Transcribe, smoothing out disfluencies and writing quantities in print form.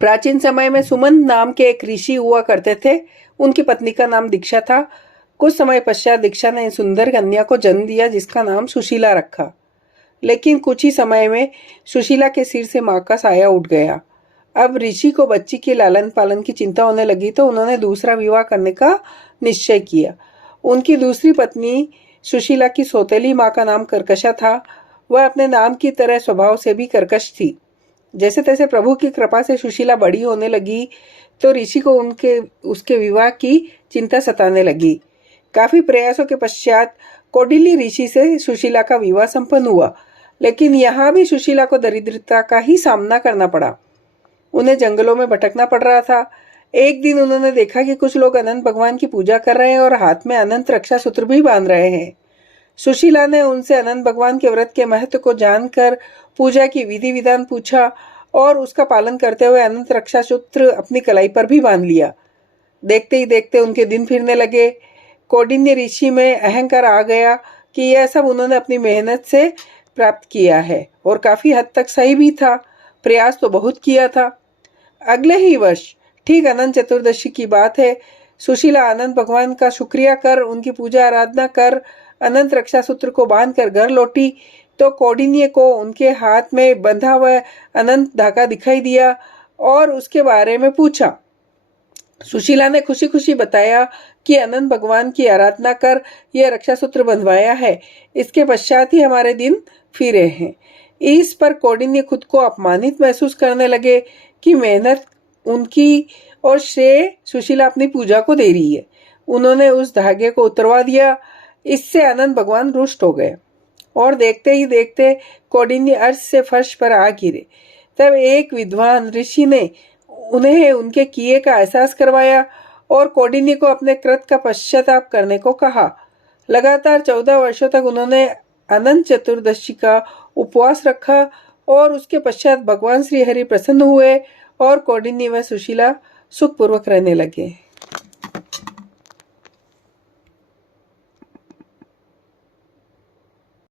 प्राचीन समय में सुमंत नाम के एक ऋषि हुआ करते थे। उनकी पत्नी का नाम दीक्षा था। कुछ समय पश्चात दीक्षा ने सुंदर कन्या को जन्म दिया जिसका नाम सुशीला रखा। लेकिन कुछ ही समय में सुशीला के सिर से मां का साया उठ गया। अब ऋषि को बच्ची के लालन पालन की चिंता होने लगी तो उन्होंने दूसरा विवाह करने का निश्चय किया। उनकी दूसरी पत्नी सुशीला की सौतेली मां का नाम कर्कशा था। वह अपने नाम की तरह स्वभाव से भी कर्कश थी। जैसे तैसे प्रभु की कृपा से सुशीला बड़ी होने लगी तो ऋषि को उसके विवाह की चिंता सताने लगी। काफी प्रयासों के पश्चात कौटिल्य ऋषि से सुशीला का विवाह संपन्न हुआ, लेकिन यहाँ भी सुशीला को दरिद्रता का ही सामना करना पड़ा। उन्हें जंगलों में भटकना पड़ रहा था। एक दिन उन्होंने देखा कि कुछ लोग अनंत भगवान की पूजा कर रहे हैं और हाथ में अनंत रक्षा सूत्र भी बांध रहे हैं। सुशीला ने उनसे अनंत भगवान के व्रत के महत्व को जानकर पूजा की विधि विधान पूछा और उसका पालन करते हुए अनंत रक्षा सूत्र अपनी कलाई पर भी बांध लिया। देखते ही देखते उनके दिन फिरने लगे। कौंडिन्य ऋषि में अहंकार आ गया कि यह सब उन्होंने अपनी मेहनत से प्राप्त किया है और काफी हद तक सही भी था। प्रयास तो बहुत किया था। अगले ही वर्ष ठीक अनंत चतुर्दशी की बात है। सुशीला अनंत भगवान का शुक्रिया कर उनकी पूजा आराधना कर अनंत रक्षा सूत्र को बांधकर घर लौटी तो कौंडिन्य को उनके हाथ में बंधा हुआ अनंत धागा दिखाई दिया और उसके बारे में पूछा। सुशीला ने खुशी खुशी बताया कि अनंत भगवान की आराधना कर यह रक्षा सूत्र बंधवाया है। इसके पश्चात ही हमारे दिन फिरे हैं। इस पर कौंडिन्य खुद को अपमानित महसूस करने लगे कि मेहनत उनकी और श्रेय सुशीला अपनी पूजा को दे रही है। उन्होंने उस धागे को उतरवा दिया। इससे अनंत भगवान रुष्ट हो गए और देखते ही देखते कौंडिन्य अर्श से फर्श पर आ गिरे। तब एक विद्वान ऋषि ने उन्हें उनके किए का एहसास करवाया और कौंडिन्य को अपने कृत का पश्चाताप करने को कहा। लगातार 14 वर्षों तक उन्होंने अनंत चतुर्दशी का उपवास रखा और उसके पश्चात भगवान श्री हरि प्रसन्न हुए और कौंडिन्य व सुशीला सुखपूर्वक रहने लगे।